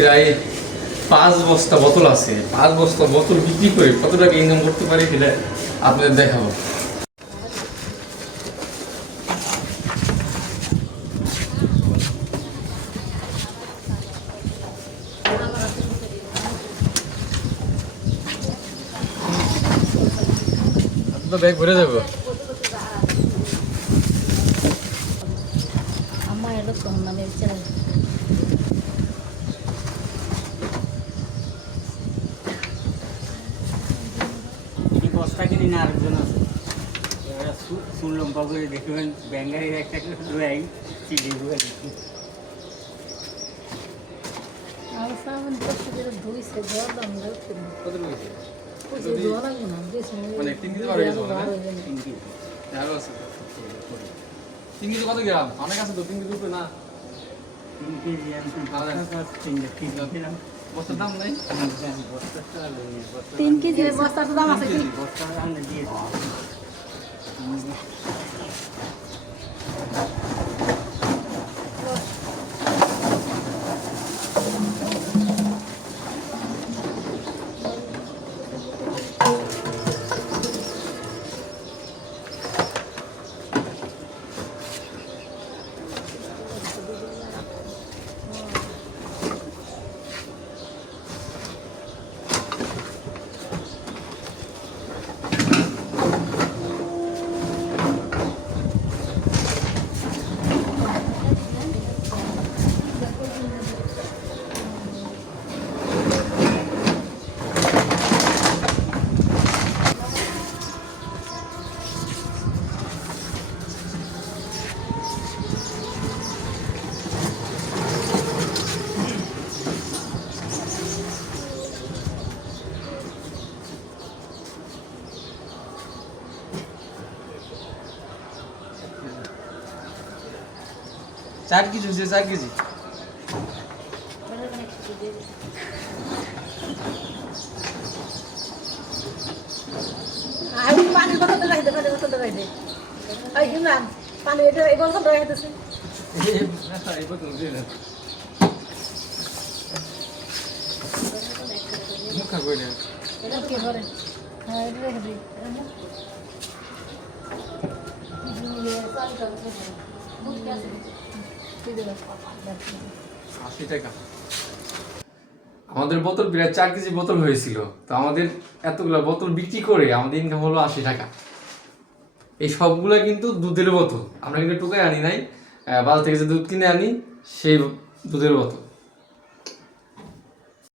প্রায় 5 বস্তা বোতল আছে। 5 বস্তা বোতল বিক্রি করে কত টাকা ইনকাম করতে পারি সেটা আপনাদের দেখাবো। তো ব্যাগ ভরে যাবো। বস্তা কিনি না আরেকজন আছে, শুনলাম বাবু দেখবেন ব্যাঙ্গারির একটা রুয়াই চিঠি রুয়াই কত রয়েছে? মানে 3 কেজি বাড়ে গেছে মানে 3 কেজি আরো আছে। 3 কেজি কত গ্রাম? অনেক আছে তো 3 কেজি উপরে না। 3 কেজি আমি 3 বস্তার দাম নাই। বস্তাটা 3 কেজি বস্তার দাম আছে কি? বস্তা আনলে দিয়ে চার কেজি হচ্ছে 4 কেজি। আমি পানি কত টাকা দিতে পারি কত টাকা দিতে এই ইমরান পানি এটা এই বছর টাকা দিতেছে এই বোতল দিয়ে দেন। মুখ খাবো না। এটা কি করে হ্যাঁ এটা রেখে দিই আশি টাকা। আমাদের বোতল প্রায় 4 কেজি বোতল হয়েছিল। তো আমাদের এতগুলো বোতল বিক্রি করে আমাদের ইনকাম হলো 80 টাকা। এই সবগুলো কিন্তু দুধের বোতল। আমরা কিন্তু টোকাই আনি নাই, বাজার থেকে যে দুধ কিনে আনি সেই দুধের বোতল।